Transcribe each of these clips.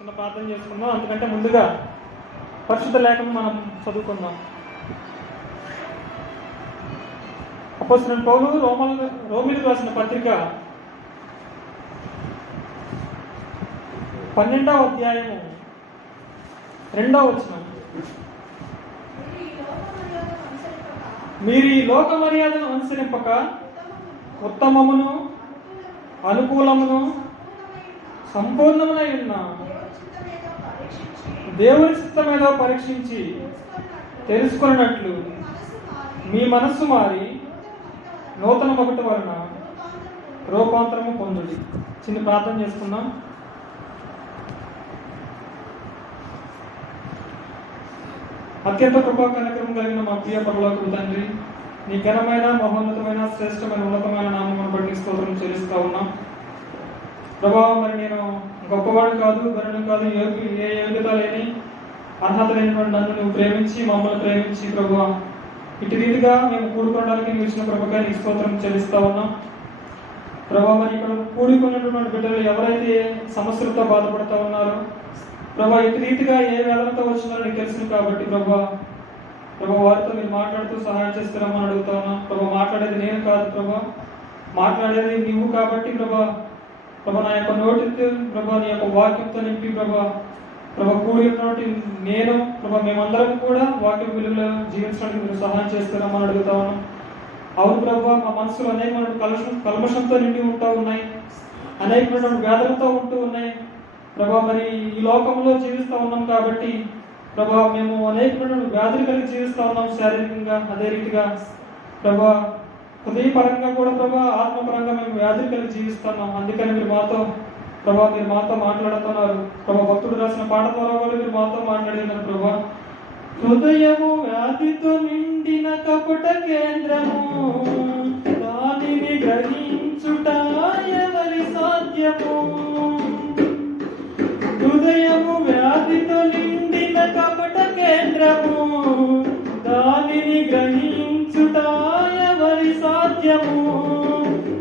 చిన్న ప్రార్థన చేసుకుందాం. అందుకంటే ముందుగా పరిశుద్ధ లేఖను మనం చదువుకుందాం. అపోస్తలుడైన పౌలు రోమీయులకు రాసిన పత్రిక 12వ అధ్యాయము 2వ వచనం. మీరు ఈ లోక మర్యాదను అనుసరింపక ఉత్తమమును అనుకూలమును సంపూర్ణమునై ఉన్న దేవుని చిత్తమేదో పరీక్షించి తెలుసుకున్నట్లు మీ మనస్సు మారి నూతన ఒకటి వలన రూపాంతరము పొందుడి. చిన్న ప్రార్థన చేసుకుందాం. అత్యంత కృపా కనికరం కలిగిన మా ప్రియ పరలోకపు తండ్రి, నీ ఘనమైన మహోన్నతమైన శ్రేష్టమైన ఉన్నతమైన నామమును బట్టి స్తోత్రం చెల్లిస్తా ఉన్నాం ప్రభావం. మరి నేను గొప్పవాడు కాదు, గరుడు కాదు, ఏ యోగ్యత లేని అర్హత లేనిటువంటి నన్ను నువ్వు ప్రేమించి మమ్మల్ని ప్రేమించి ప్రభువా, ఇటు రీతిగా మేము కూడుకోవడానికి నువ్వు ఇచ్చిన ప్రభుగా నీ స్తోత్రం చెల్లిస్తా ఉన్నాం ప్రభావ. మరి ఇక్కడ కూడుకున్నటువంటి బిడ్డలు ఎవరైతే సమస్యలతో బాధపడుతూ ఉన్నారో ప్రభా, ఇటు రీతిగా ఏ వేదనతో వచ్చినారో నీకు తెలుసు కాబట్టి ప్రభా వారితో మీరు మాట్లాడుతూ సహాయం చేస్తారమ్మని అడుగుతా ఉన్నా ప్రభా. మాట్లాడేది నేను కాదు ప్రభా, మాట్లాడేది నువ్వు కాబట్టి ప్రభా. నా యొక్క నోటితో ప్రభా నీ యొక్క వాక్యంతో నింపి ప్రభా కూడినటువంటి నేను ప్రభా మేమందరం కూడా వాక్యం విలువలో జీవించడానికి మీరు సహాయం చేస్తారమ్మని అడుగుతా ఉన్నాం. అవును ప్రభా, మా మనసులో అనేకమైన కల్మషంతో నిండి ఉంటూ ఉన్నాయి, అనేకమైనటువంటి వ్యాధులతో ఉంటూ ఉన్నాయి ప్రభా. మరి ఈ లోకంలో జీవిస్తూ ఉన్నాం కాబట్టి ప్రభా మేము అనేకమైన వ్యాధులు కలిగి జీవిస్తూ ఉన్నాం శారీరకంగా, అదే రీతిగా ప్రభా హృదయపరంగా కూడా ప్రభా ఆత్మపరంగా మేము వ్యాధులు కలిగి జీవిస్తున్నాం. అందుకని మీరు మాతో మాట్లాడుతున్నారు ప్రభా. భక్తుడు రాసిన పాట ద్వారా కూడా మీరు మాతో మాట్లాడినారు ప్రభా. హృదయము వ్యాధితో నిండిన కపట కేంద్రము, దానిని గ్రహించుట ఎవరి సాధ్యము. హృదయము వ్యాధితో నిండిన కపట కేంద్రము, దానిని గ్రహించుట ఎవరి సాధ్యము.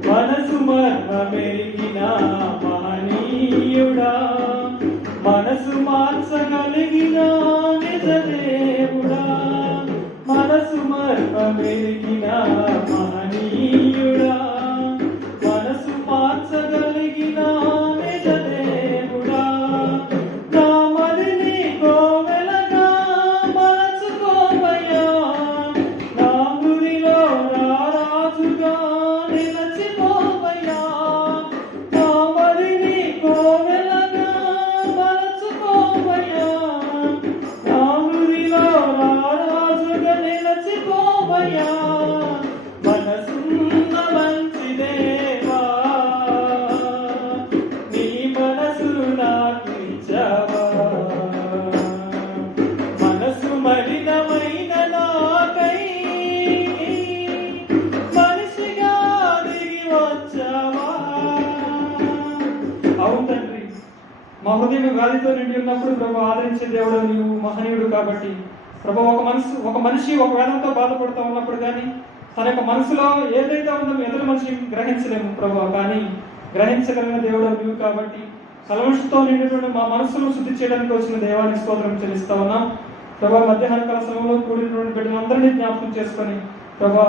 మనసు మర్మమెరిగిన మహనీయుడా, మనసు మార్చగలిగిన నిజదేవుడా. మనసు మర్మమెరిగిన మహనీయుడా, మనసు మార్చగలిగిన నిజదేవుడా. నా మదిని కోవెలగా మలచుకోవయ్యా, నా గుడిలో రారాజుగా నిలచిపోవయ్యా. నా మదిని కోవెలగా మలచుకోవయ్యా, నా గుడిలో రారాజుగా నిలచిపోవయ్యా. మనసున్న మంచి దేవా, నీ మనసు నాకు ఇచ్చావా. మనసు మలినమైన నాకై మనిషిగా దిగి వచ్చావా. అవును తండ్రి, మా హృదయం వ్యాధితో నిండి ఉన్నప్పుడు ప్రభు ఆదరించే దేవుడు నీవు మహనీయుడు కాబట్టి ప్రభు ఒక మనిషి ఒక వేదంతో బాధపడుతూ ఉన్నప్పుడు కానీ తన యొక్క మనసులో ఏదైతే ఉందో ఎదురు మనిషి గ్రహించలేము ప్రభు, కానీ గ్రహించగలిగిన దేవుడు నీవు కాబట్టి కల్మషంతో నిండినటువంటి మా మనసును శుద్ధి చేయడానికి వచ్చిన దేవానికి స్తోత్రం చెల్లిస్తా ఉన్నాం ప్రభా. మధ్యాహ్న కాల సమయంలో కూడినటువంటి బిడ్డలందరినీ జ్ఞాపకం చేసుకొని ప్రభా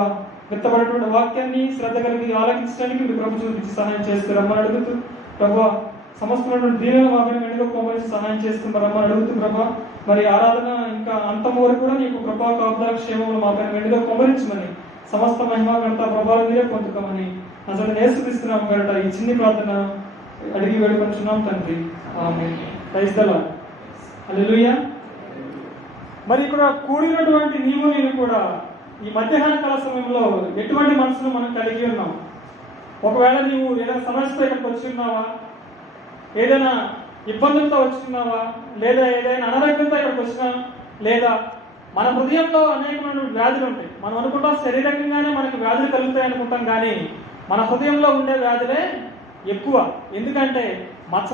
విత్తబడినటువంటి వాక్యాన్ని శ్రద్ధ కలిగి ఆలకించడానికి మీరు ప్రభు చూపించి సహాయం చేస్తారమ్మని అడుగుతూ ప్రభా, సమస్తమైనటువంటి దీనిలో మా పైన వెనుక కోమలిసి సహాయం చేస్తున్నారమ్మని అడుగుతూ ప్రభా. మరి ఆరాధన ఇంకా అంతం వరకు కూడా నీకు కృపా కాపుదల క్షేమంలో మా పైన వెనుక కోమరించమని, సమస్త మహిమా ఘనత ప్రభావం మీరే పొందుకోమని అసలు నేర్చుపిస్తున్నాం కనుక ఈ చిన్ని ప్రార్థన అడిగి వేడుకొంటున్నాం తండ్రి. Amen. Praise the Lord. Hallelujah. మరి ఇక్కడ కూడినటువంటి నీవు నేను కూడా ఈ మధ్యాహ్న కాల సమయంలో ఎటువంటి మనసును మనం కలిగి ఉన్నాం? ఒకవేళ నీవు ఏదైనా సమస్యతో ఇక్కడికి వచ్చి ఉన్నావా, ఏదైనా ఇబ్బందులతో వచ్చున్నావా, లేదా ఏదైనా అనారోగ్యంతో ఇక్కడికి వచ్చినా, లేదా మన హృదయంలో అనేకమైన వ్యాధులు ఉంటాయి. మనం అనుకుంటాం శరీరకంగానే మనకు వ్యాధులు కలుగుతాయి అనుకుంటాం, కానీ మన హృదయంలో ఉండే వ్యాధులే ఎక్కువ. ఎందుకంటే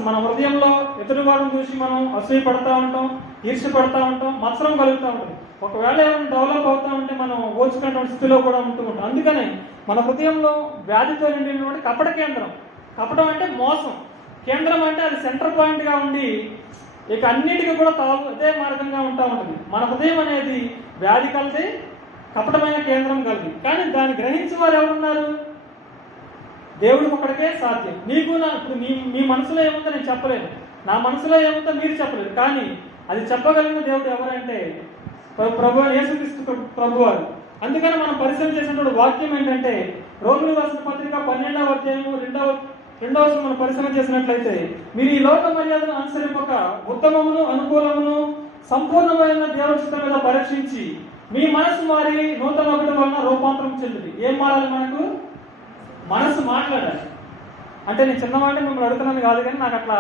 మన హృదయంలో ఎదుటి వారిని చూసి మనం అసూయ పడతా ఉంటాం, ఈర్ష్య పడతా ఉంటాం, మత్సరం కలుగుతూ ఉంటుంది. ఒకవేళ ఏమైనా డెవలప్ అవుతా ఉంటే మనం ఓర్చుకున్నటువంటి స్థితిలో కూడా ఉంటూ ఉంటాం. అందుకని మన హృదయంలో వ్యాధితో నిండినటువంటి కపట కేంద్రం. కపటం అంటే మోసం, కేంద్రం అంటే అది సెంటర్ పాయింట్గా ఉండి ఇక అన్నిటికీ కూడా అదే మార్గంగా ఉంటా ఉంటుంది. మన హృదయం అనేది వ్యాధి కలిసి కపటమైన కేంద్రం కలిగి, కానీ దాన్ని గ్రహించి వారు ఎవరున్నారు? దేవుడికి ఒక్కడికే సాధ్యం. నీకు ఇప్పుడు మీ మనసులో ఏముందో నేను చెప్పలేను, నా మనసులో ఏముందో మీరు చెప్పలేరు, కానీ అది చెప్పగలిగిన దేవుడు ఎవరంటే ప్రభు యేసుక్రీస్తు ప్రభు వారు. అందుకని మనం పరిశీలన చేసినటువంటి వాక్యం ఏంటంటే, రోమిలి రాసిన పత్రిక 12వ అధ్యాయము 2వ వచనం మనం పరిశీలన చేసినట్లయితే, మీరు ఈ లోక మర్యాదను అనుసరింపక ఉత్తమమును అనుకూలమును సంపూర్ణమైన దేవుడి చిత్తం మీద పరీక్షించి మీ మనసు మారి నూతన ఒకటి వలన రూపాంతరం చెందింది. ఏం మారాలి? మనకు మనసు మాట్లాడాలి. అంటే నేను చిన్నవాడిని మిమ్మల్ని అడుగుతున్నాను కాదు, కానీ నాకు అట్లా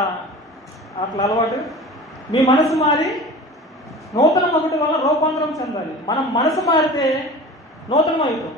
అలవాటు. మీ మనసు మారి నూతన ఒకటి వల్ల రూపాంతరం చెందాలి. మనం మనసు మారితే నూతనం అవుతాం,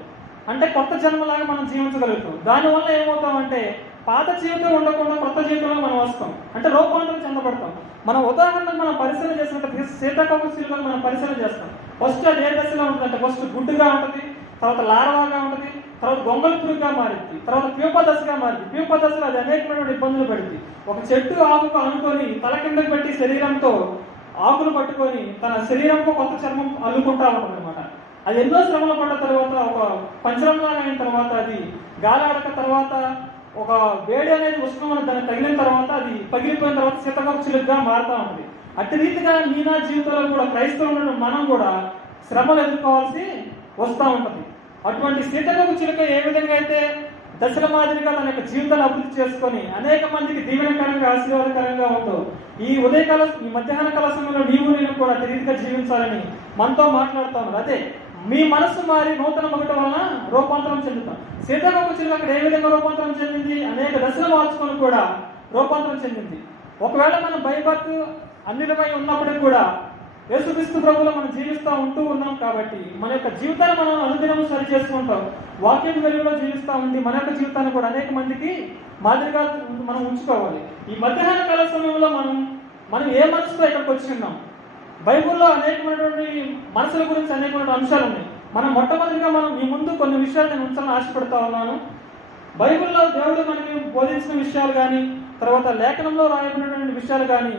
అంటే కొత్త జన్మలాగా మనం జీవించగలుగుతాం. దానివల్ల ఏమవుతామంటే పాత జీవితం ఉండకుండా కొత్త జీవితంలో మనం వస్తాం, అంటే రూపాంతరం చెందబడతాం. మనం ఉదాహరణకు మనం పరిశీలన చేసినట్టు సీతాకోక శిలువను మనం పరిశీలన చేస్తాం. ఫస్ట్ అది ఏ దశలో ఉంటుంది అంటే, ఫస్ట్ గుడ్డుగా ఉంటుంది, తర్వాత లార్వాగా ఉంటుంది, తర్వాత గొంగళి పురుగుగా మారింది, తర్వాత ప్యూప దశగా మారింది. ప్యూప దశలో అది అనేకమైన ఇబ్బందులు పడింది. ఒక చెట్టు ఆకుకు అనుకొని తల కిందకు పెట్టి శరీరంతో ఆకులు పట్టుకొని తన శరీరంతో కొత్త చర్మం అల్లుకుంటా ఉంటుంది అనమాట. అది ఎన్నో శ్రమలు పడ్డ తర్వాత ఒక పంచరంలాగా అయిన తర్వాత అది గాలి ఆడక తర్వాత ఒక వేడి అనేది ఉష్ణం అనేది దాన్ని తగిలిన తర్వాత అది పగిలిపోయిన తర్వాత సీతాకోక చిలుకగా మారుతూ ఉంటుంది. అట్టి రీతిగా నా జీవితంలో కూడా క్రైస్తవులను మనం కూడా శ్రమలు ఎదుర్కోవాల్సి వస్తూ ఉంటుంది. అటువంటి సీతాకోక చిలుక ఏ విధంగా అయితే దశల మాదిరిగా తన యొక్క జీవితాన్ని అభివృద్ధి చేసుకొని అనేక మందికి దీవెనకరంగా ఆశీర్వాదకరంగా ఉందో, ఈ మధ్యాహ్న కాల సమయంలో నేను కూడా రీతిగా జీవించాలని మనతో మాట్లాడుతూ ఉన్నారు. అదే మీ మనస్సు మారి నూతన ఒకటి వలన రూపాంతరం చెందుతాం. సీతాకోక చిలుక అక్కడ ఏ విధంగా రూపాంతరం చెందింది? అనేక దశలు మార్చుకొని కూడా రూపాంతరం చెందింది. ఒకవేళ మనం భయపడుతూ అన్నిటిపై ఉన్నప్పటికీ కూడా యేసుక్రీస్తు ప్రభువులో మనం ఉంటూ ఉన్నాం కాబట్టి మన యొక్క జీవితాన్ని మనం అనుదినము సరి చేసుకుంటాం. వాక్యం వెలుగులో జీవిస్తూ ఉండి మన యొక్క జీవితాన్ని కూడా అనేక మందికి మాదిరిగా మనం ఉంచుకోవాలి. ఈ మధ్యాహ్న కాల సమయంలో మనం ఏ మనసుతో ఇక్కడికి వచ్చి ఉన్నాం? బైబుల్లో అనేకమైనటువంటి మనసుల గురించి అనేకమైన అంశాలు ఉన్నాయి. మనం మొట్టమొదటిగా మీ ముందు కొన్ని విషయాలు నేను ఉంచాలని ఆశపడుతూ ఉన్నాను. బైబిల్లో దేవుడు మనకి బోధించిన విషయాలు కానీ, తర్వాత లేఖనంలో రాయబడినటువంటి విషయాలు కానీ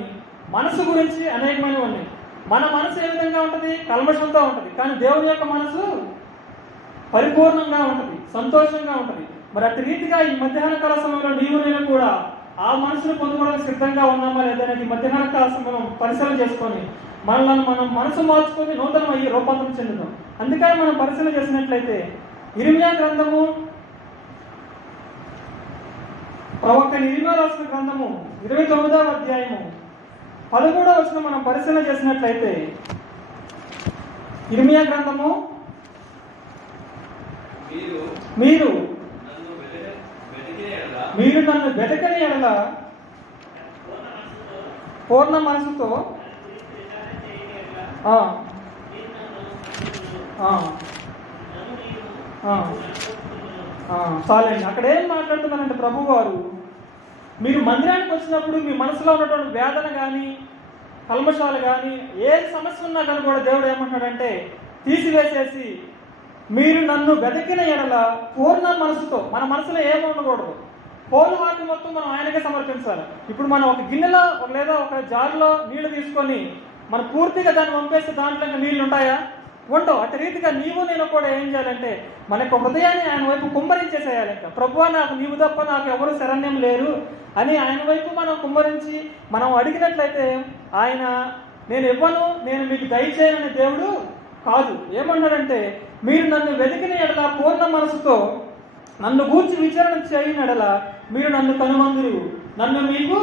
మనసు గురించి అనేకమైనవి ఉన్నాయి. మన మనసు ఏ విధంగా ఉంటుంది? కల్మషంతో ఉంటుంది. కానీ దేవుని యొక్క మనసు పరిపూర్ణంగా ఉంటుంది, సంతోషంగా ఉంటుంది. మరి అట్టి రీతిగా ఈ మధ్యాహ్న కాల సమయంలో నేను కూడా ఆ మనసును పొందుకోవడానికి సిద్ధంగా ఉన్నామా లేదనేది మధ్యాహ్న కాల సమయం పరిశీలన చేసుకొని మనల్ని మనం మనసు మార్చుకొని నూతనం అయ్యి రూపాంతరం చెందుతాం. అందుకని మనం పరిశీలన చేసినట్లయితే ఇర్మియా గ్రంథము, ప్రవక్త ఇర్మియా రాసిన గ్రంథము 29వ అధ్యాయము 13వ వచనం మనం పరిశీలన చేసినట్లయితే, ఇర్మియా గ్రంథము, మీరు నన్ను వెతకని ఎడల పూర్ణ మనసుతో చాలండి. అక్కడ ఏం మాట్లాడుతున్నారంటే ప్రభు వారు, మీరు మందిరానికి వచ్చినప్పుడు మీ మనసులో ఉన్నటువంటి వేదన కానీ కల్మషాలు కానీ ఏ సమస్య ఉన్నా కానీ కూడా దేవుడు ఏమంటున్నాడంటే తీసివేసేసి మీరు నన్ను వెతికిన ఎడల పూర్ణ మనసుతో, మన మనసులో ఏమి ఉండకూడదు, హోల్ హార్ట్ మొత్తం మనం ఆయనకే సమర్పించాలి. ఇప్పుడు మనం ఒక గిన్నెలో లేదా ఒక జారులో నీళ్లు తీసుకొని మనం పూర్తిగా దాన్ని పంపేస్తే దాంట్లో నీళ్లు ఉంటాయా? ఉండవు. అటు రీతిగా నేను కూడా ఏం చేయాలంటే మన యొక్క హృదయాన్ని ఆయన వైపు కుమ్మరించేసేయాలి. ప్రభువా, నాకు నీవు తప్ప నాకు ఎవరు శరణ్యం లేరు అని ఆయన వైపు మనం కుమ్మరించి మనం అడిగినట్లయితే ఆయన నేను ఇవ్వను, నేను మీకు దయచేయనని దేవుడు కాదు. ఏమన్నాడంటే మీరు నన్ను వెతికిన ఎడల పూర్ణ మనసుతో నన్ను గూర్చి విచారణ చేయని ఎడల మీరు నన్ను కనుమందురు, నన్ను మీకు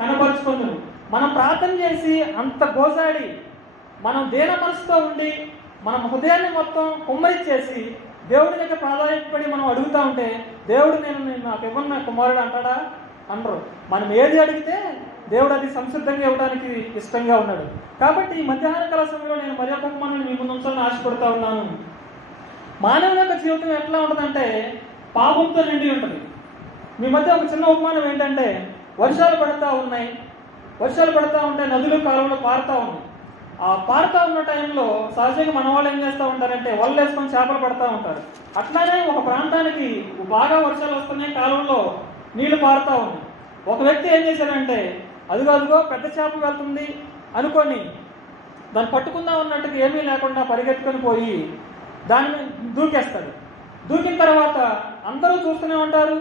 కనపరుచుకుందురు. మనం ప్రార్థన చేసి అంత గోజాడి మనం దేన మనసుతో ఉండి మనం హృదయాన్ని మొత్తం కుమ్మరించేసి దేవుడి దగ్గర ప్రాధాన్యపడి మనం అడుగుతూ ఉంటే దేవుడు నేను నాకు ఇవ్వను నా కుమారుడు అంటాడా? అనరు. మనం ఏది అడిగితే దేవుడు అది సంసిద్ధంగా ఇవ్వడానికి ఇష్టంగా ఉన్నాడు. కాబట్టి ఈ మధ్యాహ్న కాల సమయంలో నేను మరి ఒక ఉపమానాన్ని మీ ముందు ఉంచాలని ఆశపడుతూ ఉన్నాను. మానవుని యొక్క జీవితం ఎట్లా ఉంటుందంటే పాపంతో నిండి ఉంటుంది. మీ మధ్య ఒక చిన్న ఉపమానం ఏంటంటే, వర్షాలు పడుతూ ఉంటే నదులు కాలువలు పారుతూ ఉన్నాయి. ఆ పారుతూ ఉన్న టైంలో సహజంగా మన వాళ్ళు ఏం చేస్తూ ఉంటారంటే వలలు వేసుకొని చేపలు పడుతూ ఉంటారు. అట్లానే ఒక ప్రాంతానికి బాగా వర్షాలు వస్తున్నాయి, కాలువలో నీళ్లు పారుతూ ఉన్నాయి. ఒక వ్యక్తి ఏం చేశాడంటే అదిగో అదిగో పెద్ద చేప వెళ్తుంది అనుకొని దాన్ని పట్టుకుందాం అన్నట్టుగా ఏమీ లేకుండా పరిగెత్తుకొని పోయి దాని మీద దూకేస్తాడు. దూకిన తర్వాత అందరూ చూస్తూనే ఉంటారు,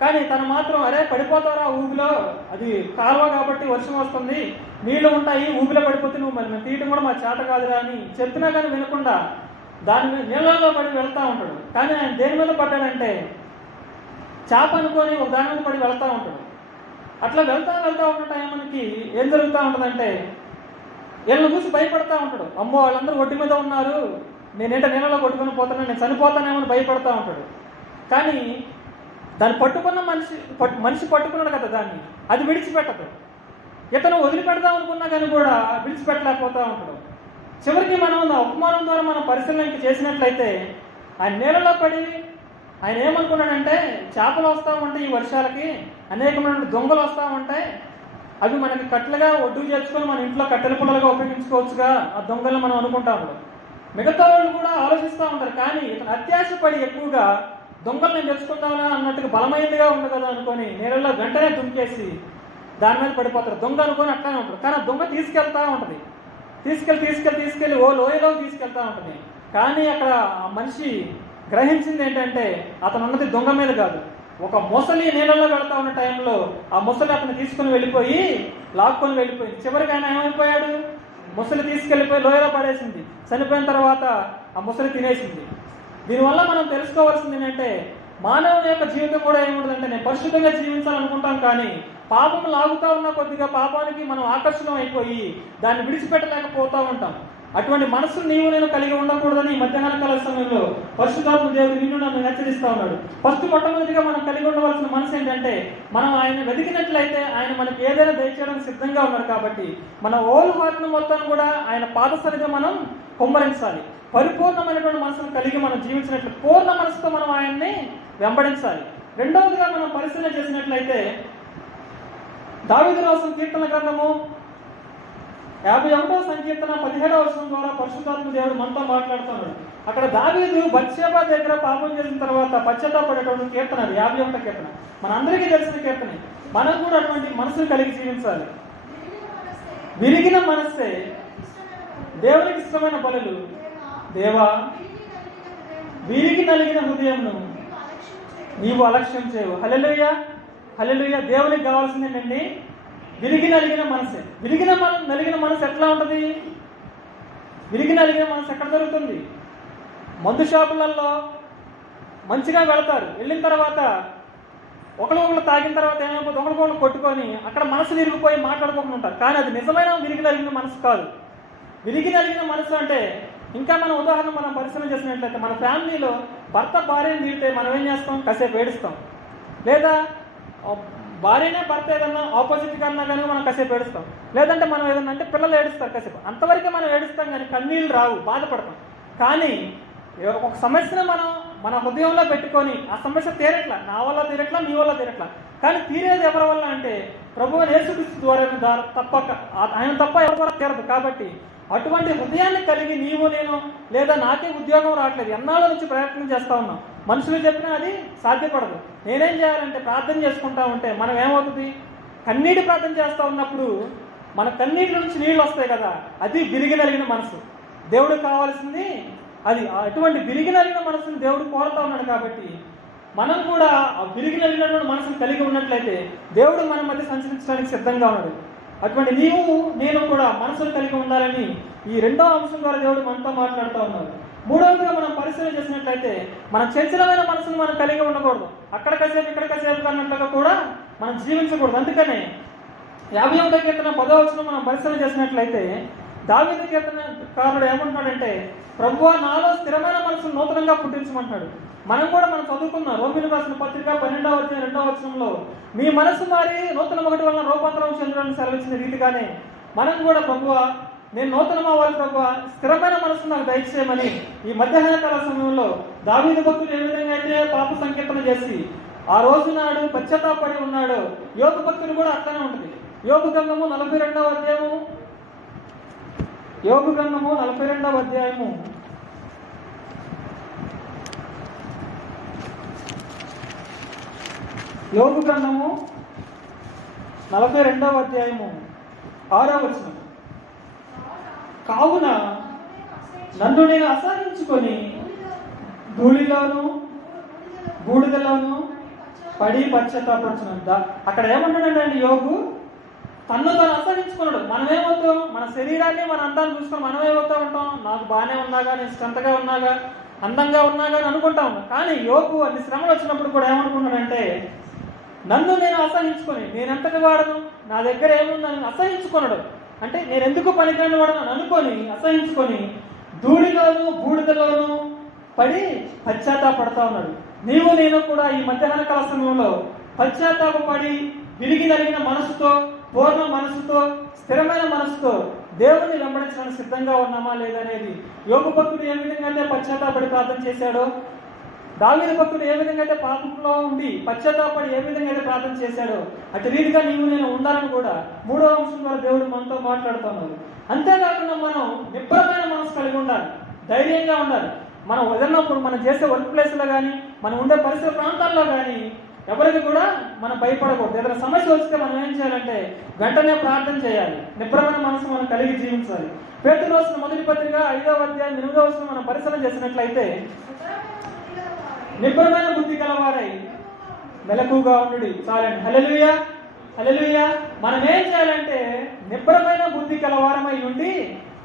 కానీ తను మాత్రం అరే పడిపోతారా ఊబిలో, అది కాలువ కాబట్టి వర్షం వస్తుంది, నీళ్లు ఉంటాయి, ఊబిలో పడిపోతే నువ్వు మరి మేము తీయటం కూడా మా చేత కాదురా అని చెప్పినా కానీ వినకుండా దాని మీద నీళ్ళలో పడి వెళ్తూ ఉంటాడు. కానీ ఆయన దేని మీద పడ్డాడంటే చేప అనుకొని ఒక దాని మీద పడి వెళ్తూ ఉంటాడు. అట్లా వెళ్తా ఉన్న టైంకి ఏం జరుగుతూ ఉంటుందంటే వీళ్ళని చూసి భయపడతా ఉంటాడు. అమ్మో వాళ్ళందరూ ఒడ్డు మీద ఉన్నారు, నేనేంట నీళ్ళలో కొట్టుకొని పోతాను, నేను చనిపోతానేమో అని భయపడతా ఉంటాడు. కానీ దాన్ని పట్టుకున్న మనిషి పట్టుకున్నాడు కదా దాన్ని, అది విడిచిపెట్టదు. ఇతను వదిలిపెడదాం అనుకున్నా కానీ కూడా విడిచిపెట్టలేకపోతూ ఉంటాడు. చివరికి మనం ఆ ఉపమానం ద్వారా మనం పరిశీలన చేసినట్లయితే ఆయన నీళ్ళలో పడి ఆయన ఏమనుకున్నాడంటే చేపలు వస్తూ ఉంటాయి, ఈ వర్షాలకి అనేకమైన దొంగలు వస్తూ ఉంటాయి, అవి మనకి కట్టెలుగా ఒడ్డు చేర్చుకొని మన ఇంట్లో కట్టెల పుల్లలుగా ఉపయోగించుకోవచ్చుగా ఆ దొంగలను మనం అనుకుంటా ఉంటాం. మిగతా వాళ్ళు కూడా ఆలోచిస్తూ ఉంటారు. కానీ ఇతను అత్యాశపడి ఎక్కువగా దొంగలు నేను తెచ్చుకుందామా అన్నట్టుగా బలమైనదిగా ఉంది కదా అనుకొని నీళ్ళలో వెంటనే దుంకేసి దాని మీద పడిపోతారు. దొంగ అనుకొని అట్లానే ఉంటారు. కానీ ఆ దొంగ తీసుకెళ్తా ఉంటుంది, తీసుకెళ్ళి ఓ లోయలో తీసుకెళ్తా ఉంటుంది. కానీ అక్కడ ఆ మనిషి గ్రహించింది ఏంటంటే అతను ఉన్నది దొంగ మీద కాదు, ఒక మొసలి నీళ్ళలో వెళ్తా ఉన్న టైంలో ఆ మొసలి అతను తీసుకుని వెళ్ళిపోయి లాక్కొని వెళ్ళిపోయింది. చివరికి ఆయన ఏమైపోయాడు, మొసలి తీసుకెళ్ళిపోయి లోయలో పడేసింది. చనిపోయిన తర్వాత ఆ మొసలి తినేసింది. దీనివల్ల మనం తెలుసుకోవాల్సింది ఏంటంటే మానవుని యొక్క జీవితం కూడా ఏముంటుందంటే నేను పరిశుద్ధంగా జీవించాలనుకుంటాం, కానీ పాపం లాగుతూ ఉన్న కొద్దిగా పాపానికి మనం ఆకర్షణం అయిపోయి దాన్ని విడిచిపెట్టలేకపోతూ ఉంటాం. అటువంటి మనసును నీవు నేను కలిగి ఉండకూడదని ఈ మధ్యాహ్న కాల సమయంలో పరిశుద్ధాత్మ దేవుడు నిన్ను నన్ను హెచ్చరిస్తూ ఉన్నాడు. మొట్టమొదటిగా మనం కలిగి ఉండవలసిన మనసు ఏంటంటే మనం ఆయన వెతికినట్లయితే ఆయన మనకి ఏదైనా దయచేయడానికి సిద్ధంగా ఉన్నారు. కాబట్టి మన ఓల్ హార్ట్ను మొత్తం కూడా ఆయన పాదసరిగా మనం కుమ్మరించాలి. పరిపూర్ణమైనటువంటి మనసును కలిగి మనం జీవించినట్లు పూర్ణ మనసుతో మనం ఆయన్ని వెంబడించాలి. రెండవదిగా మనం పరిశీలన చేసినట్లయితే దావీదు రాసిన కీర్తన గ్రంథము 51వ సంకీర్తన 17వ వచనం ద్వారా పరిశుద్ధాత్మ దేవుడు మనతో మాట్లాడుతున్నాడు. అక్కడ దావీదు బత్షెబా దగ్గర పాపం చేసిన తర్వాత పశ్చాత్తాపడేటువంటి కీర్తన, 51వ కీర్తన మనందరికీ తెలిసిన కీర్తనే. మనం కూడా అటువంటి మనసును కలిగి జీవించాలి. విరిగిన మనస్సే దేవునికి ఇష్టమైన బలులు, దేవా విరిగి నలిగిన హృదయంను నీవు అలక్ష్యం చేయవు. హల్లెలూయా, హల్లెలూయా. దేవునికి కావాల్సింది ఏంటండి, విరిగి నలిగిన మనసే. నలిగిన మనసు ఎట్లా ఉంటుంది? విరిగి నలిగిన మనసు ఎక్కడ దొరుకుతుంది? మందు షాపులలో మంచిగా వెళతారు, వెళ్ళిన తర్వాత ఒకళ్ళు తాగిన తర్వాత ఏమైపోతుంది, ఒకళ్ళు కొట్టుకొని అక్కడ మనసు విరిగిపోయి మాట్లాడుకోకుండా ఉంటారు. కానీ అది నిజమైన విరిగి నలిగిన మనసు కాదు. విరిగి నలిగిన మనసు అంటే ఇంకా మనం ఉదాహరణ మనం పరిశీలన చేసినట్లయితే మన ఫ్యామిలీలో భర్త భార్యను తిడితే మనం ఏం చేస్తాం, కాసేపు ఏడుస్తాం. లేదా భార్యనే భర్త ఏదన్నా ఆపోజిట్ కన్నా కానీ మనం కాసేపు ఏడుస్తాం. లేదంటే మనం ఏదన్నా అంటే పిల్లలు ఏడుస్తారు కాసేపు, అంతవరకే మనం ఏడుస్తాం, కానీ కన్నీళ్ళు రావు, బాధపడతాం. కానీ ఒక సమస్యను మనం మన హృదయంలో పెట్టుకొని ఆ సమస్య తీరట్లా, నా వల్ల తీరట్లా, మీ వల్ల తీరట్లా, కానీ తీరేది ఎవరి వల్ల అంటే ప్రభువు యేసుక్రీస్తు ద్వారా తప్పక, ఆయన తప్ప ఎవరి వల్ల తీరదు. కాబట్టి అటువంటి హృదయాన్ని కలిగి నీవు నేను, లేదా నాకే ఉద్యోగం రావట్లేదు, ఎన్నాళ్ళ నుంచి ప్రయత్నం చేస్తూ ఉన్నాం, మనుషులు చెప్పినా అది సాధ్యపడదు, నేనేం చేయాలంటే ప్రార్థన చేసుకుంటా ఉంటే మనం ఏమవుతుంది, కన్నీటి ప్రార్థన చేస్తూ ఉన్నప్పుడు మన కన్నీటి నుంచి నీళ్ళు వస్తాయి కదా, అది విరిగి నలిగిన మనసు. దేవుడికి కావాల్సింది అది. అటువంటి విరిగి నలిగిన మనసుని దేవుడు కోరుతా ఉన్నాడు. కాబట్టి మనం కూడా ఆ విరిగి నలిగినటువంటి మనసును కలిగి ఉన్నట్లయితే దేవుడు మన మధ్య సంచరించడానికి సిద్ధంగా ఉన్నాడు. అటువంటి నీవు నేను కూడా మనసును కలిగి ఉండాలని ఈ రెండో అంశం ద్వారా దేవుడు మనతో మాట్లాడుతూ ఉన్నారు. మూడవదిగా మనం పరిశీలన చేసినట్లయితే మన చంచలమైన మనసును మనం కలిగి ఉండకూడదు. అక్కడ కాసేపు ఇక్కడ కాసేపు అన్నట్లుగా కూడా మనం జీవించకూడదు. అందుకనే 51వ కీర్తన 10వ వచనం మనం పరిశీలన చేసినట్లయితే దావీదు కీర్తనకారుడు ఏమంటున్నాడంటే ప్రభువా నాలో స్థిరమైన మనసును నూతనంగా పుట్టించమంటున్నాడు. మనం చదువుకున్నాం రోమిలకు రాసిన పత్రిక 12వ అధ్యాయం 2వ వచనంలో మీ మనసు మారి నూతన ఒకటి వలన రూపాంతరం చెందడానికి సెలవిచ్చిన రీతిగానే మనం కూడా ప్రభువా నేను నూతనం అవ్వాలి ప్రభువా, స్థిరమైన మనసు నాకు దయచేయమని ఈ మధ్యాహ్న కాల సమయంలో దావీదు భక్తుడు ఏ విధంగా అయితే పాప సంకీర్తన చేసి ఆ రోజు నాడు పశ్చాత్తాపడి ఉన్నాడో యోబు భక్తుడు కూడా అట్లనే ఉంటుంది. యోబు గ్రంథము 42వ అధ్యాయము యోబు గ్రంథము 42వ అధ్యాయము 42వ 42వ అధ్యాయము 6వ వచనం. కావున నన్ను నేను అసహించుకొని ధూళిలోను బూడిదలోను పడి పశ్చాత్తాపడుచున్నా. అక్కడ ఏమంటాడండి యోగు? తను అసహించుకున్నాడు. మనమేమవుతాం? మన శరీరాన్ని మన అందాన్ని చూసుకొని మనమేమవుతా ఉంటాం? నాకు బాగానే ఉన్నాగా, నేను స్ట్రెంత్గా ఉన్నాగా, అందంగా ఉన్నాగా అని అనుకుంటా ఉన్నాం. కానీ యోగు అన్ని శ్రమలు వచ్చినప్పుడు కూడా ఏమనుకున్నాడంటే, నన్ను నేను అసహించుకొని, నేను ఎంతటి వాడను, నా దగ్గర ఏముందని అసహించుకున్నాడు. అంటే నేను ఎందుకు పనికిరాని వాడను అనుకొని అసహించుకొని ధూళిలోను బూడిదలోను పడి పశ్చాత్తాపడతా ఉన్నాడు. నీవు నేను కూడా ఈ మధ్యాహ్న కాల సమయంలో పశ్చాత్తాపడి విరిగి నలిగిన మనసుతో, పూర్ణ మనసుతో, స్థిరమైన మనసుతో దేవుణ్ణి వెంబడించడానికి సిద్ధంగా ఉన్నామా లేదనేది. యోగు భక్తుడు ఏ విధంగా అయితే పశ్చాత్తాపడి ప్రార్థన చేశాడో, దావీదు భక్తుడు ఏ విధంగా అయితే పాపంలో ఉండి పశ్చాత్తాపడి ఏ విధంగా అయితే ప్రార్థన చేశాడో, అటు రీతిగా నీవు నేను ఉండాలని కూడా 3వ అంశం ద్వారా దేవుడు మనతో మాట్లాడుతున్నారు. అంతేకాకుండా మనం నిబ్బరమైన మనసు కలిగి ఉండాలి, ధైర్యంగా ఉండాలి. మనం వదిలినప్పుడు మనం చేసే వర్క్ ప్లేస్లో కానీ, మనం ఉండే పరిసర ప్రాంతాల్లో కానీ ఎవరికి కూడా మనం భయపడకూడదు. ఏదైనా సమస్య వస్తే మనం ఏం చేయాలంటే వెంటనే ప్రార్థన చేయాలి. నిబ్బరమైన మనసు మనం కలిగి జీవించాలి. పేతురు రాసిన మొదటి పత్రిక 5వ అధ్యాయం 8వ వచనం మనం పరిశీలన చేసినట్లయితే, నిబ్బరమైన బుద్ధి గలవారై మెలకుగా ఉండు. చాలండి. హల్లెలూయా, హల్లెలూయా. మనం ఏం చేయాలంటే నిబ్బరమైన బుద్ధి గలవారమై ఉండి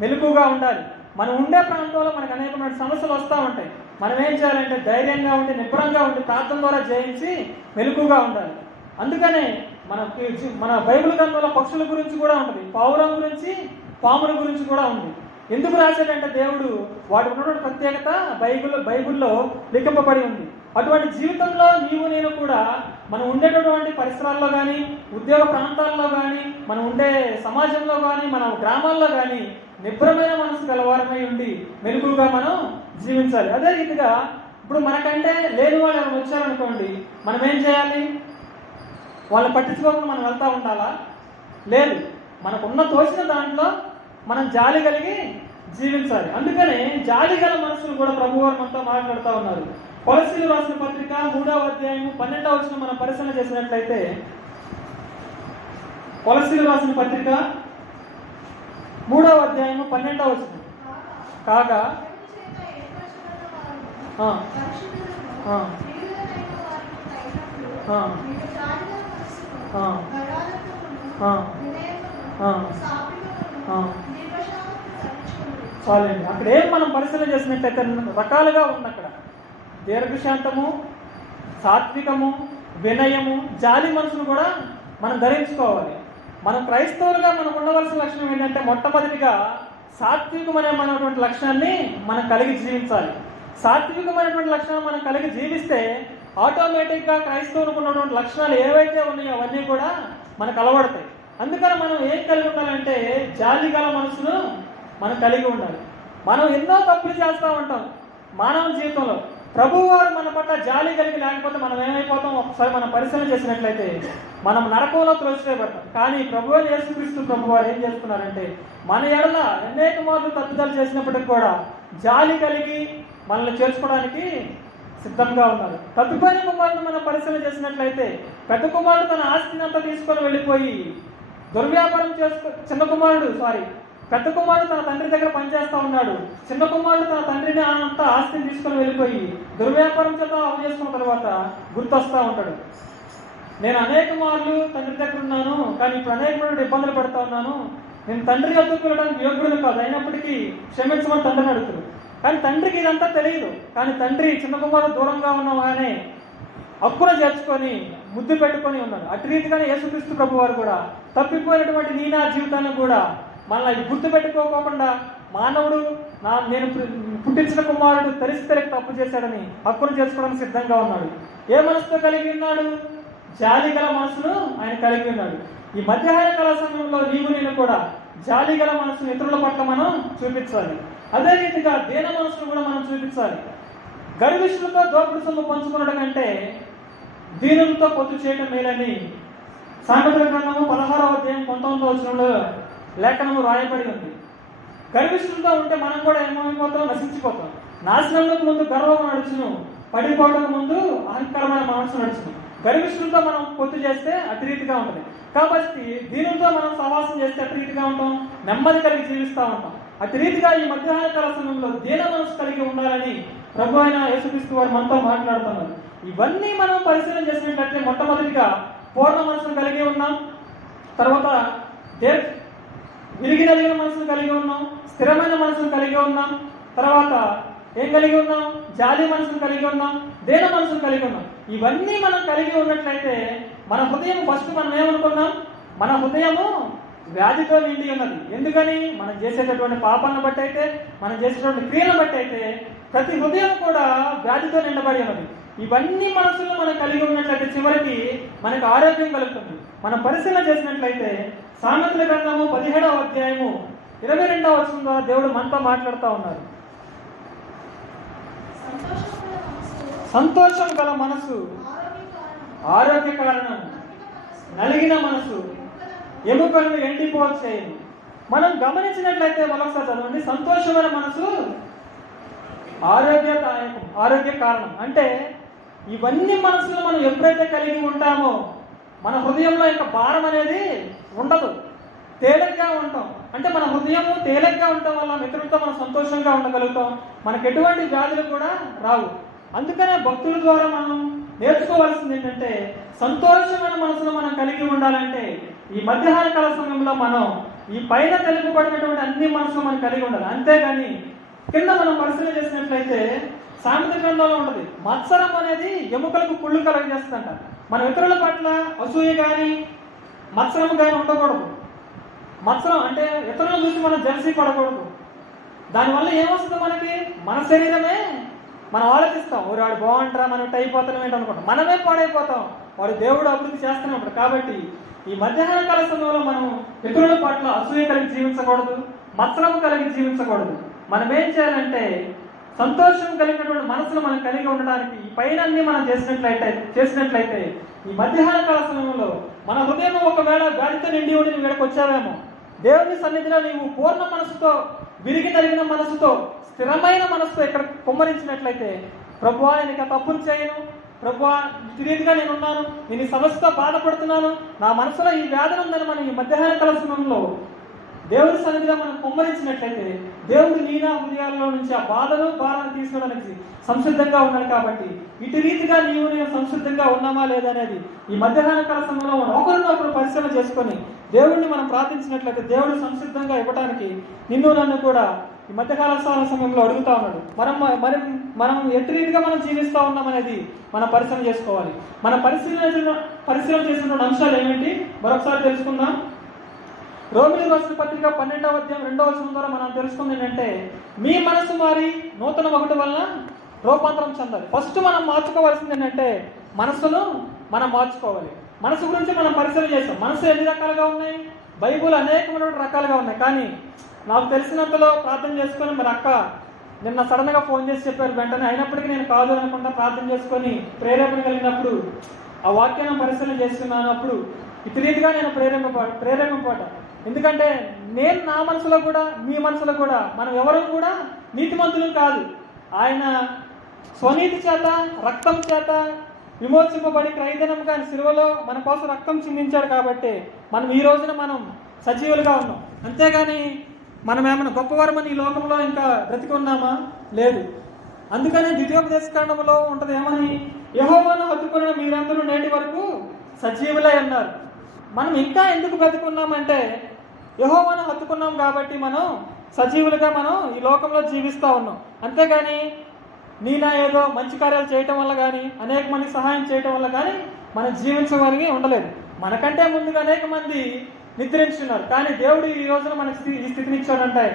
మెలకుగా ఉండాలి. మనం ఉండే ప్రాంతంలో మనకు అనేకమైన సమస్యలు వస్తూ ఉంటాయి. మనం ఏం చేయాలంటే ధైర్యంగా ఉండి, నిబ్బరంగా ఉండి, ప్రార్థన ద్వారా జయించి మెలకుగా ఉండాలి. అందుకనే మన బైబిల్ గ్రంథంలో పక్షుల గురించి కూడా ఉంటుంది, పావురం గురించి, పాముల గురించి కూడా ఉంది. ఎందుకు రాశాడంటే దేవుడు వాటి ఉన్నటువంటి ప్రత్యేకత బైబిల్లో లిఖింపబడి ఉంది. అటువంటి జీవితంలో నీవు నేను కూడా మనం ఉండేటటువంటి పరిసరాల్లో కానీ, ఉద్యోగ ప్రాంతాల్లో కానీ, మనం ఉండే సమాజంలో కానీ, మన గ్రామాల్లో కానీ నిబ్బరమైన మనసు గలవారమై ఉండి మెలుగుగా మనం జీవించాలి. అదే రీతిగా ఇప్పుడు మనకంటే లేని వాళ్ళు ఎవరు వచ్చారనుకోండి, మనం ఏం చేయాలి? వాళ్ళు పట్టించుకోకుండా మనం వెళ్తూ ఉండాలా? లేదు. మనకున్న తోచిన దాంట్లో మనం జాలి కలిగి జీవించాలి. అందుకనే జాలి గల మనసును కూడా ప్రభువారు మనతో మాట్లాడుతూ ఉన్నారు. కొలస్సీలు రాసిన పత్రిక 3వ అధ్యాయం 12వ వచనం మనం పరిశీలన చేసినట్లయితే, కొలస్సీలు రాసిన పత్రిక 3వ అధ్యాయం 12వ వచనం. కాగా చాలండి. అక్కడ ఏం మనం పరిశీలన చేసినట్లయితే రకాలుగా ఉంది. అక్కడ దీర్ఘశాంతము, సాత్వికము, వినయము, జాలి మనసును కూడా మనం ధరించుకోవాలి. మనం క్రైస్తవులుగా మనకు ఉండవలసిన లక్షణం ఏంటంటే, మొట్టమొదటిగా సాత్వికమైనటువంటి లక్షణాన్ని మనం కలిగి జీవించాలి. సాత్వికమైనటువంటి లక్షణాలు మనం కలిగి జీవిస్తే ఆటోమేటిక్గా క్రైస్తవులకు ఉన్నటువంటి లక్షణాలు ఏవైతే ఉన్నాయో అవన్నీ కూడా మనకు అలవడతాయి. అందుకని మనం ఏం కలిగి ఉండాలంటే జాలి గల మనసును మనం కలిగి ఉండాలి. మనం ఎన్నో తప్పులు చేస్తూ ఉంటాం మానవ జీవితంలో. ప్రభువారు మన పట్ల జాలి కలిగి లేకపోతే మనం ఏమైపోతాం? ఒకసారి మనం పరిశీలన చేసినట్లయితే మనం నరకంలో త్రోసివేయబడతాం. కానీ ప్రభువారు యేసుక్రీస్తు ప్రభువారు ఏం చేస్తున్నారంటే, మన ఎడల అనేక మార్లు తప్పుదలు చేసినప్పటికి కూడా జాలి కలిగి మనల్ని చేర్చుకోవడానికి సిద్ధంగా ఉన్నారు. తదుపరి కుమారుడు మనం పరిశీలన చేసినట్లయితే, పెద్ద కుమారుడు తన ఆస్తిని అంతా తీసుకొని వెళ్ళిపోయి దుర్వ్యాపారం పెద్ద కుమారుడు తన తండ్రి దగ్గర పనిచేస్తూ ఉన్నాడు. చిన్న కుమారుడు తన తండ్రిని అంతా ఆస్తిని తీసుకొని వెళ్ళిపోయి దుర్వ్యాపారం చేత అమలు చేసుకున్న తర్వాత గుర్తొస్తూ ఉంటాడు. నేను అనేక మార్లు తండ్రి దగ్గర ఉన్నాను, కానీ ఇప్పుడు అనేక మార్లు ఇబ్బందులు పడుతూ ఉన్నాను. నేను తండ్రి వద్దకు వెళ్ళడానికి యోగ్యుడు కాదు, అయినప్పటికీ క్షమించమని తండ్రిని అడుగుతాడు. కానీ తండ్రికి ఇదంతా తెలియదు. కానీ తండ్రి చిన్న కుమారుడు దూరంగా ఉన్నామని హక్కున చేర్చుకొని ముద్దు పెట్టుకొని ఉన్నాడు. అటు రీతిగానే యేసుక్రీస్తు ప్రభు వారు కూడా తప్పిపోయినటువంటి నా జీవితాన్ని కూడా మనల్ని గుర్తు పెట్టుకోకుండా, మానవుడు నేను పుట్టించిన కుమారుడు తెలిసి తప్పు చేశాడని హక్కును చేసుకోవడానికి సిద్ధంగా ఉన్నాడు. ఏ మనసుతో కలిగి ఉన్నాడు? జాలి గల మనసును ఆయన కలిగి ఉన్నాడు. ఈ మధ్యాహ్న కాల సమయంలో నీవు నేను కూడా జాలి గల మనసును ఇతరుల పట్ల మనం చూపించాలి. అదే రీతిగా దీన మనసును కూడా మనం చూపించాలి. గర్విష్ఠులతో దోపుడు సొమ్ము పంచుకునడం కంటే దీనులతో పొత్తు చేయడం మేలని సామెతల గ్రంథము 16వ అధ్యాయం 19వ వచనంలో లేఖనము రాయబడి ఉంది. గర్విష్ఠులతో ఉంటే మనం కూడా ఏమైపోతాం? నశించిపోతాం. నాశనంలోకి ముందు గర్వం నడుచును, పడిపోవడానికి ముందు అహంకారమైన మనసు నడుచును. గర్విష్ఠులతో మనం పొత్తు చేస్తే అటు రీతిగా ఉంటుంది. కాబట్టి దీనులతో మనం సహవాసం చేస్తే అటు రీతిగా ఉంటాం, నెమ్మది కలిగి జీవిస్తూ ఉంటాం. అటు రీతిగా ఈ మధ్యాహ్న కాల సమయంలో దీన మనసు కలిగి ఉండాలని ప్రభు అయిన యేసుక్రీస్తు వారు మనతో మాట్లాడుతున్నారు. ఇవన్నీ మనం పరిశీలన చేసినట్లయితే మొట్టమొదటిగా పూర్ణ మనసును కలిగి ఉన్నాం, తర్వాత విరిగి నలిగిన మనసును కలిగి ఉన్నాం, స్థిరమైన మనసును కలిగి ఉన్నాం, తర్వాత ఏం కలిగి ఉన్నాం, జాలి మనసును కలిగి ఉన్నాం, దేన మనసును కలిగి ఉన్నాం. ఇవన్నీ మనం కలిగి ఉన్నట్లయితే మన హృదయం ఫస్ట్ మనం ఏమనుకున్నాం, మన హృదయము వ్యాధితో నిండి ఉన్నది. ఎందుకని? మనం చేసేటటువంటి పాపాలను బట్టి అయితే, మనం చేసేటువంటి క్రియలను బట్టి అయితే ప్రతి హృదయం కూడా వ్యాధితో నిండబడి ఉన్నది. ఇవన్నీ మనసులో మనం కలిగి ఉన్నట్లయితే చివరికి మనకు ఆరోగ్యం కలుగుతుంది. మనం పరిశీలన చేసినట్లయితే సామెతల గ్రంథము 17వ అధ్యాయము 22వ వచనం ద్వారా దేవుడు మనతో మాట్లాడుతూ ఉన్నారు. సంతోషం గల మనసు ఆరోగ్య కారణం, నలిగిన మనసు ఎముకలను ఎండిపోవచ్చేయను. మనం గమనించినట్లయితే మరొకసారి చదవండి. సంతోషమైన మనసు ఆరోగ్య కారణం అంటే ఇవన్నీ మనసులు మనం ఎప్పుడైతే కలిగి ఉంటామో మన హృదయంలో ఇంకా భారం అనేది ఉండదు, తేలిగ్గా ఉంటాం. అంటే మన హృదయము తేలిగ్గా ఉండటం వల్ల మిత్రులతో మనం సంతోషంగా ఉండగలుగుతాం, మనకు ఎటువంటి వ్యాధులు కూడా రావు. అందుకనే భక్తుల ద్వారా మనం నేర్చుకోవాల్సింది ఏంటంటే సంతోషమైన మనసును మనం కలిగి ఉండాలంటే ఈ మధ్యాహ్న కాల సమయంలో మనం ఈ పైన తెలుపబడినటువంటి అన్ని మనసులు మనం కలిగి ఉండాలి. అంతేగాని కింద మనం పరిశీలన చేసినట్లయితే సామెత గ్రంథంలో ఉంటుంది, మత్సరం అనేది ఎముకలకు కుళ్ళు కలగజేస్తుందంట. మన ఇతరుల పట్ల అసూయ కానీ మత్సరం కానీ ఉండకూడదు. మత్సరం అంటే ఇతరులను చూసి మనం జలసీ పడకూడదు. దానివల్ల ఏమొస్తుంది, మనకి మన శరీరమే మనం ఆలోచిస్తాం, వాడు బాగుంటారా, మనం అయిపోతాం ఏంటనుకుంటాం, మనమే పాడైపోతాం. వాడు దేవుడు అభివృద్ధి చేస్తూనే ఉంటాడు. కాబట్టి ఈ మధ్యాహ్న కాల సమయంలో మనం ఇతరుల పట్ల అసూయ కలిగి జీవించకూడదు, మత్సరం కలిగి జీవించకూడదు. మనం ఏం చేయాలంటే సంతోషం కలిగినటువంటి మనసును మనం కలిగి ఉండడానికి ఈ పైన అన్ని మనం చేసినట్లయితే ఈ మధ్యాహ్న కాల సమయంలో మన హృదయం ఒకవేళ గాలితో నిండి ఉండి నువ్వు ఇక్కడికి వచ్చావేమో, దేవుని సన్నిధిలో నీవు పూర్ణ మనసుతో, విరిగి నలిగిన మనసుతో, స్థిరమైన మనసుతో ఇక్కడ కుమ్మరించినట్లయితే, ప్రభువా నేను ఇక తప్పులు చేయను, ప్రభువా ఈ రీతిగా నేనున్నాను, నేను ఈ సమస్యతో బాధపడుతున్నాను, నా మనసులో ఈ వేదన ఉందని మనం ఈ మధ్యాహ్న కాల సమయంలో దేవుడి సన్నిధిగా మనం కుమ్మరించినట్లయితే దేవుడు నీనా హృదయాల్లో నుంచి ఆ బాధను భారాన్ని తీసుకోవడానికి సంసిద్ధంగా ఉన్నాడు. కాబట్టి ఇటు రీతిగా నీవు నేను సంసిద్ధంగా ఉన్నామా లేదా అనేది ఈ మధ్యాహ్న కాల సమయంలో ఒకరినొకరు పరిశీలన చేసుకొని దేవుడిని మనం ప్రార్థించినట్లయితే దేవుడు సంసిద్ధంగా ఇవ్వడానికి నిన్ను నన్ను కూడా ఈ మధ్యకాల సమయంలో అడుగుతా ఉన్నాడు. మనం ఎటు రీతిగా మనం జీవిస్తూ ఉన్నాం అనేది మనం పరిశీలన చేసుకోవాలి. మనం పరిశీలన చేసిన అంశాలు ఏమిటి మరొకసారి తెలుసుకుందాం. రోమిలి రాసిన పత్రిక 12వ అధ్యాయం 2వ వచనం ద్వారా మనం తెలుసుకుంది ఏంటంటే, మీ మనసు మారి నూతన ఒకటి వలన రూపాంతరం చెందాలి. ఫస్ట్ మనం మార్చుకోవాల్సింది ఏంటంటే మనసును మనం మార్చుకోవాలి. మనసు గురించి మనం పరిశీలన చేస్తాం. మనసు ఎన్ని రకాలుగా ఉన్నాయి, బైబుల్ అనేకమైన రకాలుగా ఉన్నాయి. కానీ నాకు తెలిసినంతలో ప్రార్థన చేసుకొని, మరి అక్క నిన్న సడన్గా ఫోన్ చేసి చెప్పారు, వెంటనే అయినప్పటికీ నేను కాదు అనుకుంటా ప్రార్థన చేసుకొని ప్రేరేపణ కలిగినప్పుడు ఆ వాక్యాన్ని పరిశీలన చేస్తున్నాను. అప్పుడు ఇటు రీతిగా నేను ప్రేరేపణ. ఎందుకంటే నేను నా మనసులో కూడా మీ మనసులో కూడా మనం ఎవరు కూడా నీతిమంతులు కాదు. ఆయన స్వనీతి చేత రక్తం చేత విమోచింపబడి క్రైదనంగా ఆయన శిలువలో మన కోసం రక్తం చిందించాడు. కాబట్టి మనం ఈ రోజున మనం సజీవులుగా ఉన్నాం. అంతేగాని మనం ఏమైనా గొప్పవారమని ఈ లోకంలో ఇంకా బ్రతికి ఉన్నామా? లేదు. అందుకని ద్వితీయోపదేశ కాండములో ఉంటుంది ఏమని, యెహోవాను హత్తుకున్న మీరందరూ నేటి వరకు సజీవులై ఉన్నారు. మనం ఇంకా ఎందుకు బ్రతికున్నామంటే యెహోవాను హత్తుకున్నాం కాబట్టి మనం సజీవులుగా మనం ఈ లోకంలో జీవిస్తూ ఉన్నాం. అంతేగాని నీనా ఏదో మంచి కార్యాలు చేయటం వల్ల కానీ అనేక మందికి సహాయం చేయటం వల్ల కానీ మనం జీవించగలిగి ఉండలేదు. మనకంటే ముందుగా అనేక మంది నిద్రించున్నారు. కానీ దేవుడు ఈ రోజున మనకి ఈ స్థితిని ఇచ్చాడంటే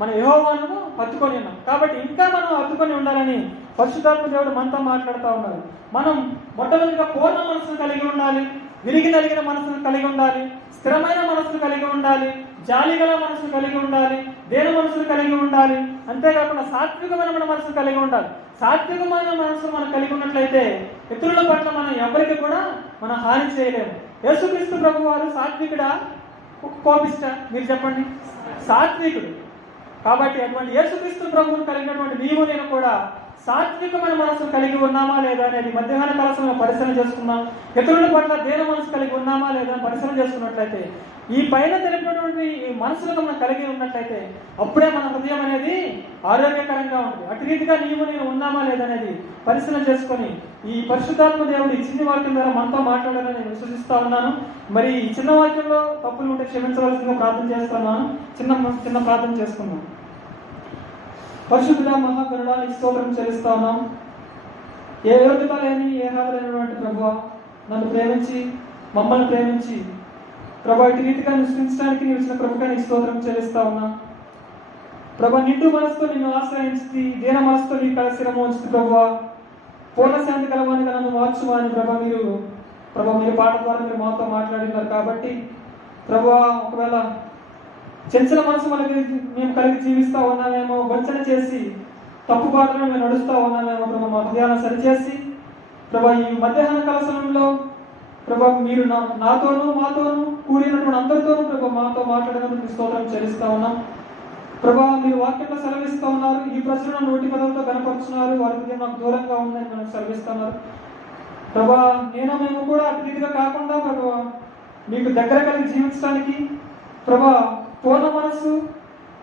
మనం యెహోవాను హత్తుకొని ఉన్నాం. కాబట్టి ఇంకా మనం హత్తుకొని ఉండాలని పరిశుద్ధాత్మ దేవుడు మనతో మాట్లాడుతూ ఉన్నారు. మనం మొట్టమొదటిగా పూర్ణ మనసును కలిగి ఉండాలి, విరిగి నలిగిన మనసును కలిగి ఉండాలి, స్థిరమైన మనసును కలిగి ఉండాలి, జాలి గల మనసును కలిగి ఉండాలి, దేన మనసును కలిగి ఉండాలి. అంతేకాకుండా సాత్వికమైన మనసును కలిగి ఉండాలి. సాత్వికమైన మనసు మనం కలిగి ఉన్నట్లయితే ఇతరుల పట్ల మనం ఎవరికి కూడా మనం హాని చేయలేము. యేసుక్రీస్తు ప్రభు వారు సాత్వికుడా కోపిష్ట? మీరు చెప్పండి. సాత్వికుడు. కాబట్టి అటువంటి యేసుక్రీస్తు ప్రభువును కలిగినటువంటి నీవు నేను కూడా సాత్వికమైన మనసు కలిగి ఉన్నామా లేదా అనేది మధ్యాహ్న కాల సమయంలో పరిశీలన చేసుకున్నాం. ఇతరుల పట్ల దేన మనసు కలిగి ఉన్నామా లేదా అని పరిశీలన చేసుకున్నట్లయితే, ఈ పైన తెలిపినటువంటి ఈ మనసులను మనం కలిగి ఉన్నట్లయితే అప్పుడే మన హృదయం అనేది ఆరోగ్యకరంగా ఉంటుంది. అటు రీతిగా నేను ఉన్నామా లేదనేది పరిశీలన చేసుకొని ఈ పరిశుద్ధాత్మ దేవుడు ఈ చిన్న వాక్యం ద్వారా మనతో మాట్లాడాలని నేను విశ్వసిస్తా ఉన్నాను. మరి ఈ చిన్న వాక్యంలో తప్పులు ఉంటే క్షమించవలసిందిగా ప్రార్థన చేస్తున్నాను. చిన్న ప్రార్థన చేసుకున్నాను. పరిశుద్ధుడా మహాకరుడా నీకు స్తోత్రం చెల్లిస్తా ఉన్నాం. ఏ యోగ్యత లేని ఏ అర్హత లేనటువంటి ప్రభువా, నన్ను ప్రేమించి మమ్మల్ని ప్రేమించి ప్రభా ఇటు రీతిగా నివసించడానికి నీవు ఇచ్చిన ప్రభుగా నీకు స్తోత్రం చెల్లిస్తా ఉన్నా. ప్రభా నిండు మనసుతో నిన్ను ఆశ్రయించి దీన మనసుతో నీ కలశిరము ఉంచుతూ ప్రభువా పూర్ణ శాంతి కలవానిగా నన్ను మార్చుమా అని ప్రభా మీరు పాట ద్వారా మీరు మాతో మాట్లాడినారు కాబట్టి ప్రభువా ఒకవేళ చంచల మనసు మేము కలిగి జీవిస్తూ ఉన్నామేమో, వంచన చేసి తప్పు బాటలో మేము నడుస్తూ ఉన్నామేమో ప్రభా మా హృదయాలను సరిచేసి ప్రభా ఈ మధ్యాహ్న కాల సమయంలో ప్రభా మీరు నాతోనూ మాతోనూ కూడినటువంటి అందరితోనూ ప్రభా మాతో మాట్లాడినందుకు స్తోత్రం చెల్లిస్తా ఉన్నాం. ప్రభా మీరు వాక్యంలో సెలవిస్తూ ఉన్నారు, ఈ ప్రజలను నోటి పదవులతో కనపరుచున్నారు, వారికి మాకు దూరంగా ఉందని మనం సెలవిస్తున్నారు. ప్రభా మేము కూడా అటు రీతిగా కాకుండా ప్రభా మీకు దగ్గర కలిగి జీవించడానికి ప్రభా పూర్ణ మనస్సు,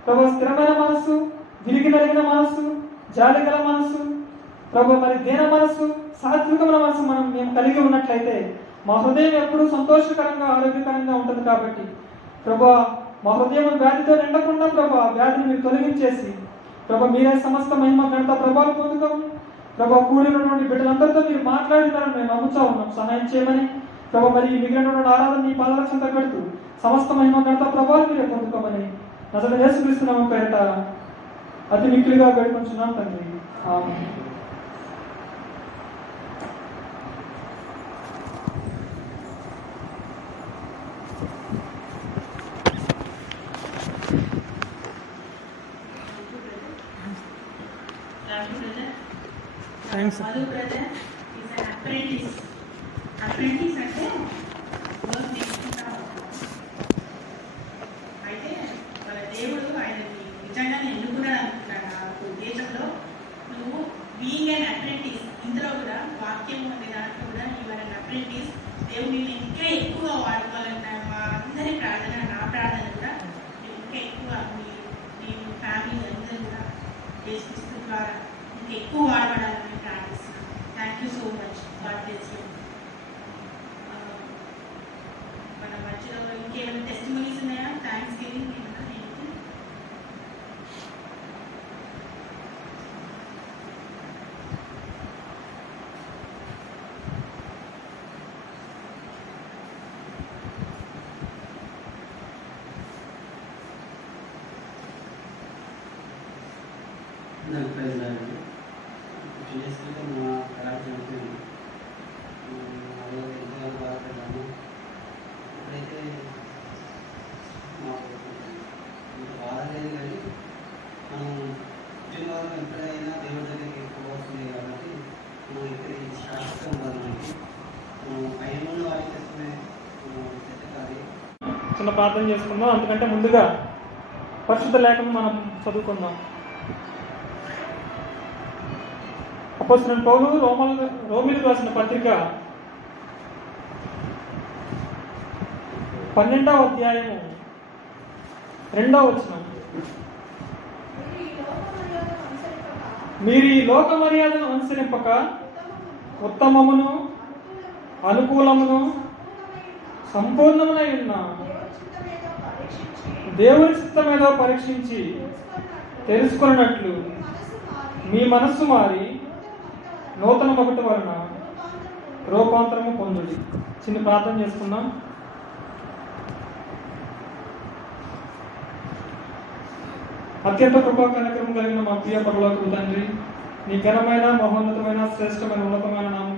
ప్రభా స్థిరమైన మనస్సు, విరిగి నలిగిన మనస్సు, జాలి గల మనస్సు, ప్రభా మరి దీన మనస్సు, సాత్వికమైన మనస్సు మేము కలిగి ఉన్నట్లయితే మా హృదయం ఎప్పుడూ సంతోషకరంగా ఆరోగ్యకరంగా ఉంటుంది. కాబట్టి ప్రభా మా హృదయం వ్యాధితో నిండకుండా ప్రభా వ్యాధిని మీరు తొలగించేసి ప్రభా మీరే సమస్త మహిమ ఘనత ప్రభావం పొందుతాము. ప్రభా కూడినటువంటి బిడ్డలందరితో మీరు మాట్లాడినారని మేము నమ్ముతా ఉన్నాం. సహాయం చేయమని ప్రభా మరి మిగిలినటువంటి ఆరాధన నీ పాదరక్షణ పెడుతూ సమస్త మహిమ ఘనత ప్రభావం మీరే పొందుకోమని అసలు యేసుక్రీస్తునామం పేరిట అతి మిక్కిలిగా వేడుకొంచున్నాం తండ్రి. Amen. Thanks. Madhu brother is an apprentice. Apprentice అంటే వర్క్ నేర్చుకుంటా ఉంటాం. అయితే వాళ్ళ దేవుడు ఆయనకి నిజంగా ఎన్నుకున్నాడు అనుకుంటున్నాను. నా ఉద్దేశంలో నువ్వు బీయింగ్ అన్ అప్రెంటిస్, ఇందులో కూడా వాక్యం అనే దాంట్లో కూడా ఇవాళ అప్రెంటిస్ దేవుడు నేను ఇంకా ఎక్కువ వాడుకోవాలన్న మా అందరి ప్రార్థన, నా ప్రార్థన కూడా ఇంకా ఎక్కువ మీ ఫ్యామిలీ అందరూ కూడా చేసుకొస్తూ ద్వారా ఇంకా ఎక్కువ వాడబడాలని ప్రార్థిస్తున్నాను. Thank you so much. God bless you. మన మధ్యలో ఇంకేమైనా టెస్టిమనీస్ ఉన్నాయా? థ్యాంక్స్ గివింగ్ ఏమైనా? నాకు ప్రైజ్ లాగండి. 2 days క్రితం మా డాడీ చనిపోయింది. అదే ఎంతగానో బాధపడ్డాను. ఇప్పుడైతే మాకు ఇంత బాధ లేదు, కానీ మనం కుటుంబంలో ఎప్పుడైనా దేవుడి దగ్గరికి పోవాల్సింది కాబట్టి మనం ఇక్కడ శాశ్వతం కాదు. మనకి పైన ఉన్న వాటి కోసమే చెత్త కాదు. చిన్న ప్రార్థన చేసుకుందాం. అందుకంటే ముందుగా పరిశుద్ధ లేఖను మనం చదువుకుందాం. అపోస్తలుడైన పౌలు రోమీయులకు రాసిన పత్రిక 12వ అధ్యాయము 2వ వచనం. మీరు ఈ లోక మర్యాదను అనుసరింపక ఉత్తమమును అనుకూలమును సంపూర్ణమునై ఉన్న దేవుని చిత్తమేదో పరీక్షించి తెలుసుకున్నట్లు మీ మనస్సు మారి నూతన ఒకటి వలన రూపాంతరము పొందుడి. చిన్న ప్రార్థన చేసుకుందాం. అత్యంత కృపా కనికరం కలిగిన మా ప్రియ పరలోకపు తండ్రి, నీ ఘనమైన మహోన్నతమైన శ్రేష్టమైన ఉన్నతమైన నామం